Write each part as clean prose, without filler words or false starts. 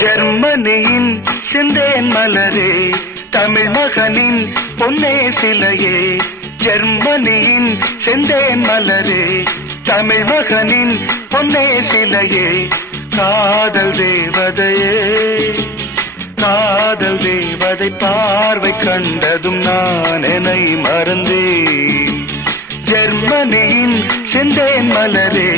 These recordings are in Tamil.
ஜெர்மனியின் செந்தேன் மலரே, தமிழ் மகனின் பொன்னே சிலையே. ஜெர்மனியின் செந்தேன் மலரே, தமிழ் மகனின் பொன்னே சிலையே. காதல் தேவதையே, காதல் தேவதை பார்வை கண்டதும் நான் என்னை மறந்தேன். ஜெர்மனியின் செந்தேன் மலரே.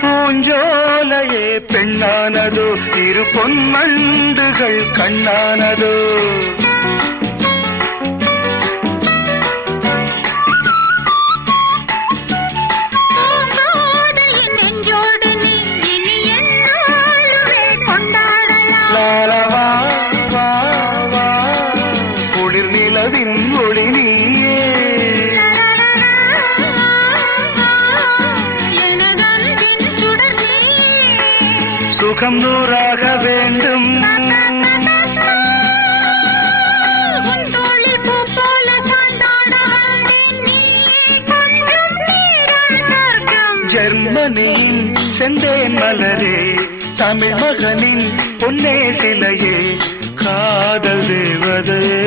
பூஞ்சோலையே பெண்ணானதோ, இரு பொன்மண்டுகள் கண்ணானதோ. லாலவா வா வா, குளிர் நிலவின் ஒளி நீயே. சுகம் நூறாக வேண்டும், ஜெர்மனியின் செந்தேன் மலரே, தமிழ் மகனின் பொன்னே சிலையே. காதல் தேவதையே,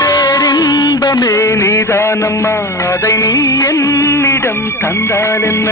பேரின்பமே நீதானம்மா, அதை நீ என்னிடம் தந்தால் என்ன?